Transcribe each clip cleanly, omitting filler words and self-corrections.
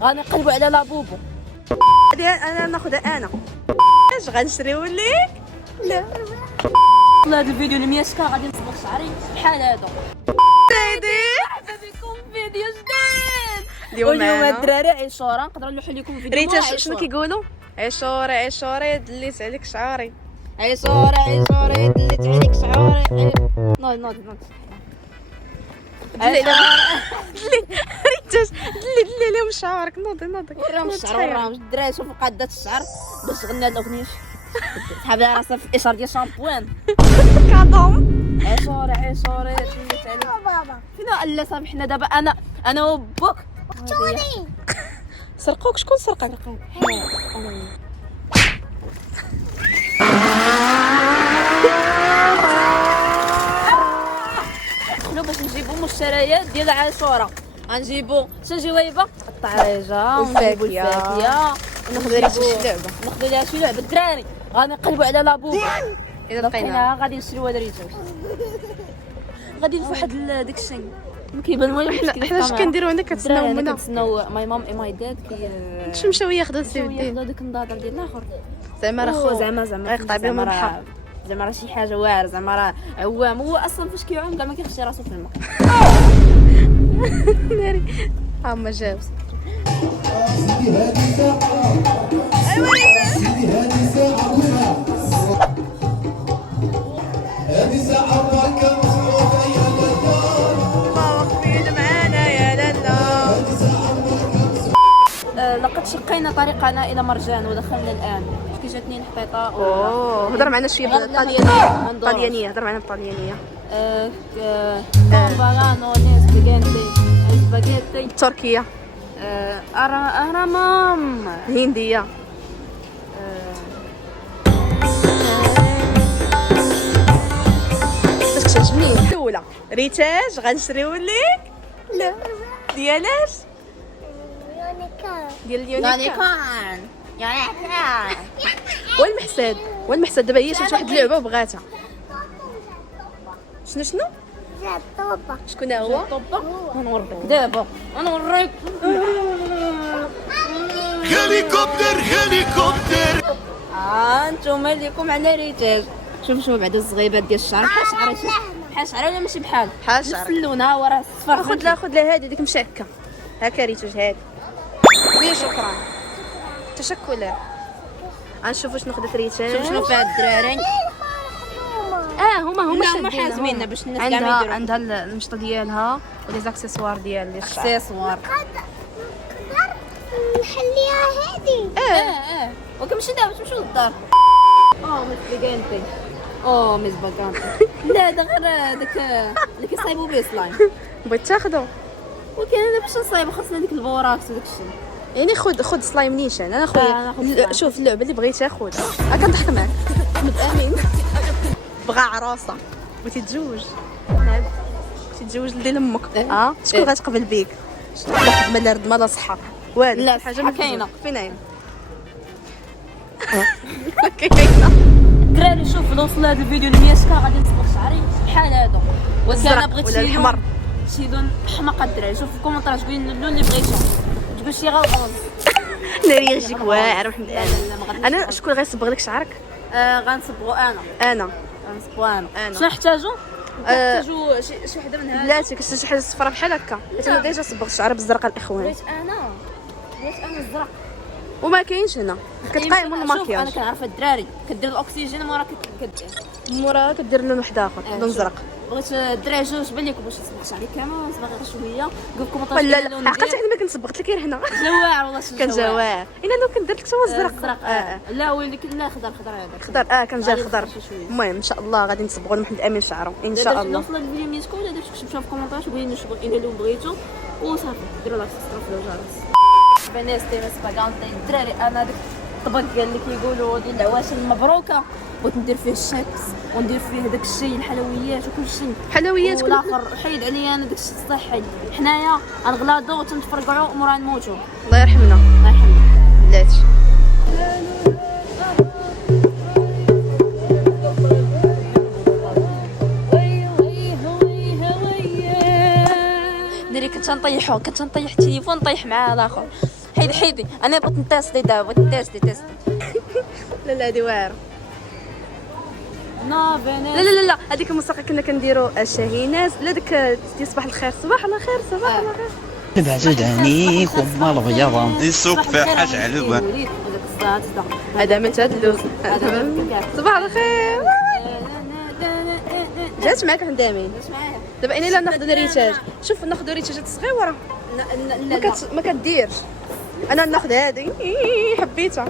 غنقلبوا على لابوبو. انا ناخذها انا. اش غنشريو ليك؟ لا هذا الفيديو ال 100 كا غادي نصبغ شعري بحال هذا. سيدي مرحبا بكم في فيديو جديد. اليوم معنا الدراري عيشوره نقدروا نلوحوا لكم فيديو. ريتا شنو كيقولوا؟ عيشوري عيشوري دليت عليك شعري. عيشوره عيشوره دليت عليك شعري. نوض دلي ريتا دلي لهم شعرك. نوضي راه الشعر راه الدراري شوفوا قادات الشعر باش تغني هاد الاغنيه. سحابها راسها في الاطار ديال شامبوان كادوم. عيشوره دليت عليك بابا. فينا لا سامحنا دابا انا وبوك قتلوني. سرقوك؟ شكون سرقك؟ دخلوا باش نجيبوا مشتريات ديال عاشوره. غنجيبوا شنو جويبه الطريجه ونجيبوا الفاكهه وناخذوا ريتا شي لعبه. ناخذوا ليها شي لعبه. الدراري غنقلبوا على لابوبو. اذا لقيناها لقيناها غادي نشريو هاد ريتا. غادي لفواحد داك الشيء كيبان. المهم حنا اش كنديروا هنا؟ كتسناو منا؟ كنتسناو ماي مام اي ماي داد مشاو ياخذوا السيدين ياخذوا داك النضاضر ديال الاخر. زعما راه خو زعما يقطع بهم البحر. زعما راه شي حاجه واعره. زعما راه عوام هو اصلا فاش كيعوم كاع ما كيخشي راسو في الماء. ناري هما جاو. لقد شقينا طريقنا الى مرجان ودخلنا الان. كي جاتني الحقيقه. هضر معنا شويه بالطليانيه. الطليانيه هضر معنا بالطليانيه. بارانو نيسباغيتي سباغيتي. تركيه. ارامام الهنديه. باش كتعجبني الاولى ريتاج غنشريو ليك. لا ديالاش؟ ديال اليونيكورن. والمحسد دابا هي شافت واحد اللعبه وبغاتها. شنو طوبة. شكون هو؟ نوريك دابا نوريك. هليكوبتر انتم ليكم على ريتاج. شوف بعدا الزغيبات ديال الشعر بحال شعري. بحال شعري ولا ماشي بحال؟ بحال شعري. نفس اللون ها هو راه الصفر. خذ لها هذه ديك مشعكه. هكا ريتاج هذه. وي شكرا. تشكرا. غنشوفوا شنو خدات ريتاج. شوف شنو فيها الدراري. هما حازميننا باش الناس كاع ما يديروا. عندها المشطه ديالها ولي زاكسيسوار ديال الشعر. اكسسوار. نحليها هادي. وكنمشي دابا تمشيو للدار. ميس بيغانتي. ميس باغانتي. لا هذا غير داك اللي كيصايبوا به سلايم. بغيت تاخذو؟ ولكن انا باش نصايب خاصنا ديك البوراكس وداك الشيء. يعني خذ سلايم نيشان. انا خويا شوف اللعبه اللي بغيتها خذها. كنضحك معاك. احمد امين بغا عروسه بغيتي تتزوج. بغيتي تتزوج لدي امك. شكون غتقبل بيك؟ لا خدمه لا ردمه لا صحه والو. لا حاجه ما كاينه. فين هي؟ الدراري شوف نوصل لهذا الفيديو ل 100 كا غادي نصبغ شعري بحال هذا. ولكن انا بغيت ولا الحمر. شي لون حماقه. الدراري شوف في الكومنتات قولي لنا اللون اللي بغيتو. تقول شي غلطون. ناري يجيك واعر وحمد انا. شكون غيصبغ لك شعرك؟ غنصبغو انا. غنصبغو انا. شنو نحتاجو؟ نحتاجو شي وحده من هاد. لا كتشتي شي حاجه صفراء بحال هكا. حيت انا ديجا صبغت الشعر بالزرقاء الاخوان. بغيت انا الزرق. وما كاينش هنا. كتقايم من شوف انا الماكياج. كنعرف الدراري كدير الاكسجين مورا كدير مورا كدير لون واحد اخر لون زرق. بغيت الدراري جوج بان لكم باش نصبغ شعري كامل نصبغ غير شويه. قول لكم ولا لا عقلتي عندما كنت صبغت لك غير هنا جواع والله كان جواع. انا لو كنت درت لك هو الزرق. لا ولكن لا خضر هذاك خضر. كان جا خضر. المهم ان شاء الله غادي نصبغوا محمد امين شعره ان شاء الله. نوصل الفيديو ميسكو ولا درتو كتبتو في الكومنتات قولوا لنا شنو اللي بغيتو وصافي ديروا لايك سبسكرايب للجرس. بنستي سباغانتي. الدراري انا داك الطبق اللي كيقولوا ديال العواشر المبروكه بغيت ندير فيه الشيبس وندير فيه داك الشيء الحلويات وكل شيء. حلويات والاخر حيد عليا انا داك الشيء الصحي. حنايا غنغلاضو وتنفرقعوا ومورا نموتوا. الله يرحمنا. الله يرحمنا. بلاتي كنت نطيح التليفون طيح مع الاخر. حيدي انا بغيت نتيستي دابا بغيت نتيستي لا هادي واعره. لا فينيس لا هذيك الموسيقى كنا كنديروا شاهيناز. لا ديك صباح الخير صباح الخير صباح الخير. تبعد عنيكم مال البيضة السوق فيها حاجة علوة. هذا من هاد اللوز. صباح الخير. جات معاك عند امين دابا انا لا ناخذ ريتاج. شوف ناخذ ريتاجات صغيره ما كديرش. انا ناخذ هذه حبيتها.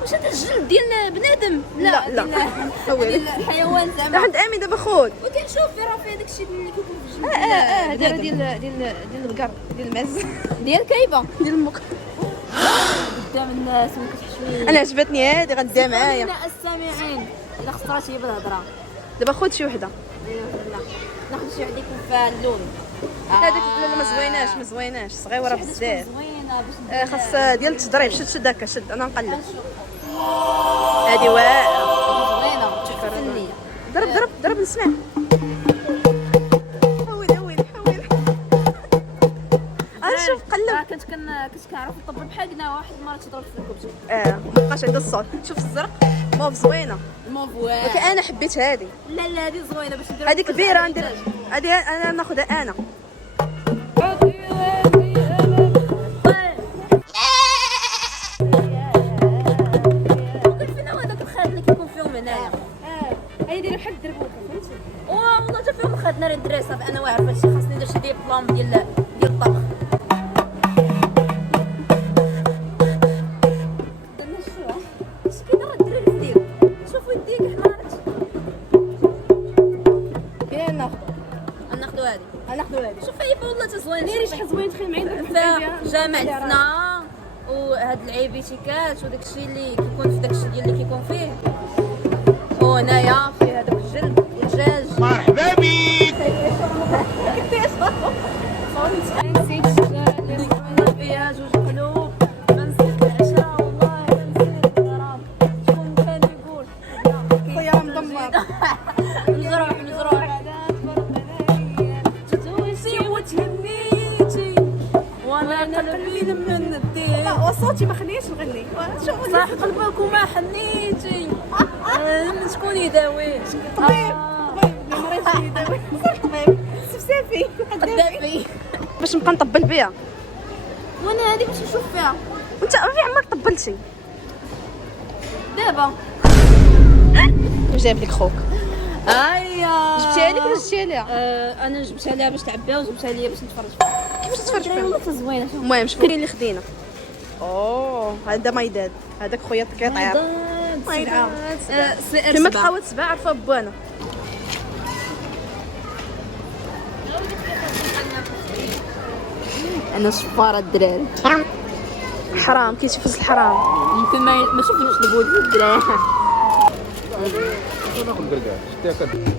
واش هذا الجلد ديال بنادم؟ لا هو الحيوان لا زعما. عند امين دابا خذ. وكنشوف راه فيه داك الشيء اللي كيكون في الجلد. هذا ديال البقر ديال المعز ديال كايبه ديال المك. قدام الناس ما كتحشويش. انا عجبتني هذه غدا معايا. السامعين الا خسرتي بالهضره دابا خذ شي وحده. لا ناخذ شي وحده يكون فيها اللون. هذيك لا ما زويناش صغيره بزاف. زوينه باش خاص ديال التضريب. شد هكا شد انا نقلب. هذه واعره زوينه فنيه. ضرب نسمع. حول نشوف قلب. كنت كنعرف نطبل بحال قلنا واحد المره تضرب في الكبجه. مابقاش عندها الصوت. شوف الزرق موف زوينه. الموف ولكن انا حبيت هذه. لا هذه زوينه باش نديرها. هذه كبيره ندير هذه انا ناخذها انا. هاي دايره بحال الدربوكه فهمتي. والله حتى فيهم خدنا الدري صافي انا واعره فهادشي. خاصني ندير شي ديبلوم ديال الطبخ. درنا شو اش كيدير الدراري في يديك. شوفوا يديك حمارت. فين ناخذوا هذه. هذه. شوف هي والله تا زوينه. ديري شحال زوين تخيل معين فيها جامعتنا وهاد العيبيتيكات وداك الشيء اللي كيكون في داك الشيء ديال اللي كيكون فيه. وهنايا فيه هذاك الجلد والدجاج. مرحبا بيك. فيها جوج قلوب. ما نسيت العشرة والله ما نسيت الغرام. شكون كان يقول طياره مدمر. نجروح تتويسي وتهنيتي وانا قلبي من الدين. لا وصوتي ما خلينيش نغني. شوف صح قلبك وما حنيتي. شكون يداوي؟ طبيب ما مريضش يداوي. طبيب سفسافي قدامي. باش نبقى نطبل بها. وانا هذه باش نشوف فيها وانت عمري عمرك طبلتي. دابا. وجايب لك خوك. ايا جبتيها لك ولا جبتيها ليها؟ انا جبتها لها باش تعبيها وجبتها ليا باش نتفرج فيها. كيفاش تتفرج فيها؟ والله تا زوينه. المهم شكون اللي خدينا؟ هذا مايداد. هذاك خويا كيطير. كما تحاول تسبع عرفها بوانا. انا شفاره الدراري. حرام كيشوف الحرام. يمكن ما شوفوش البود الدراري.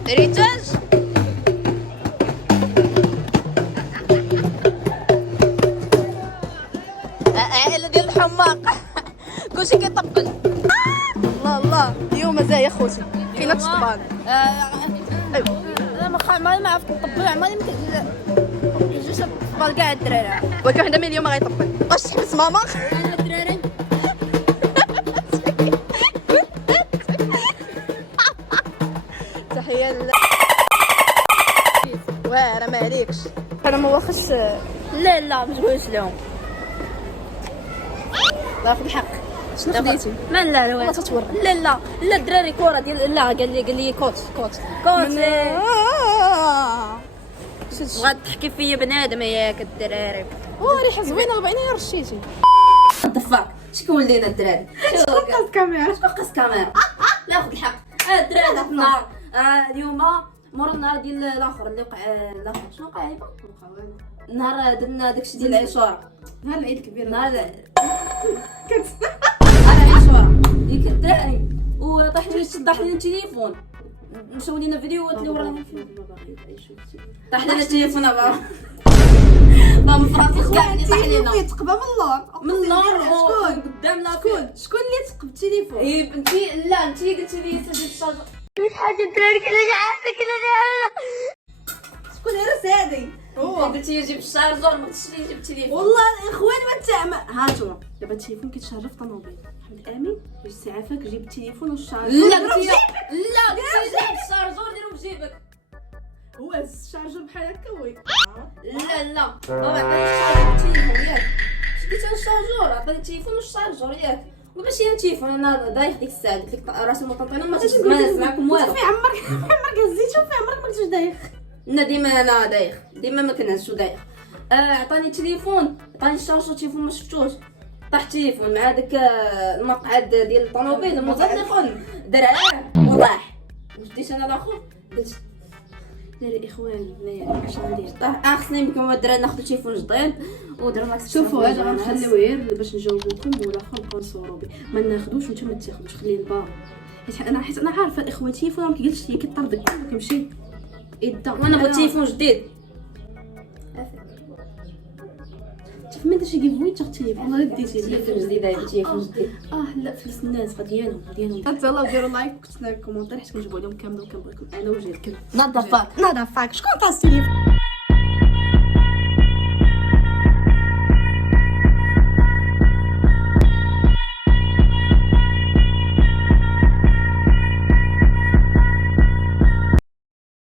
ريتاج عائله ديال الحماق. كلشي كيطبل. الله اليوم زاهي خوتي كاينه الشطبان. انا ما عرفت نطبل. عمري ما جوج طبال كاع الدراري. ولكن وحده من اليوم غيطبل. واش تحبس ماما؟ انا الدراري تحيه واعره ما عليكش. انا ما واخش. لا ما تقولش لهم. لا في الحق شنو خديتي؟ ما لا والله تتورى. لا الدراري كره ديال لا قال لي كوت بغات تحكي فيا بنادم ياك الدراري. ريحه زوينه باينه يا رشيتي. دفاك شكون لينا الدراري؟ شكون الكاميرا؟ شكون كاميرا؟ لا خذ الحق. الدراري ذاك النهار اليوم مور النهار ديال الاخر اللي وقع الاخر شنو وقع عيبه؟ نهار درنا داكشي ديال العشوره. نهار العيد الكبير. نهار العشوره ديك الدراري وطاح لي التليفون. مشاو لينا فيديوهات اللي ورانا طاح لنا التليفون بابا. ماما فراسي كاع اللي طاح لينا يتقبى من اللور. شكون قدام لا شكون اللي تقب التليفون؟ اي بنتي لا انت قلتي لي سدي الشاطر. كيف حاجة الدراري كنا عارفة شكون هرس هادي؟ قلتي لي جيب الشارجور ما قلتيش لي جيب التليفون. والله الاخوان ما ما هانتوما دابا التليفون كيتشارجا في الطوموبيل. حمد امين جيت سعافاك جيب التليفون والشارجر. لا قلتي جيب الشارجور ديرو في جيبك. هو الشارجر بحال هكا وي. لا بابا عطاني الشارجور والتليفون ياك. شديت انا الشارجور عطاني التليفون والشارجور ياك. وماشي انا التليفون انا دايخ ديك الساعه قلت لك راسي مطنطينه ما نسمعكم والو. في عمرك هزيتو في عمرك ما كنتش دايخ. ديما انا دايخ ديما ما كنهزش دايخ. عطاني التليفون عطاني الشارجور التليفون ما شفتوش طاح التليفون مع داك المقعد ديال الطوموبيل المتليفون درعاه وطاح. شديت انا الاخر قلت لا الاخوان لا اش ندير. طاح خصني يمكن الدراري ناخذ تليفون جديد وديروا ماكس. شوفوا هذا غنخليوه غير باش نجاوبوكم ولا نبقاو نصوروا به ما ناخذوش وانتم ما تاخذوش خليه لبابا حيت انا عارفه الاخوان تليفون ما كيجلسش هي كيطردك كيمشي يدا وانا بغيت تليفون جديد. تفهمي داكشي كيفوي تاخذ التليفون والله ديتي تليفون جديد هذا تليفون جديد. لا فلوس الناس ديالهم تهلاو ديروا لايك وكتبوا لنا كومونتير حيت كنجيبوا لهم كامل وكنبغيكم انا وجهي الكل. ناض فاك ناضا فاك شكون طاس التليفون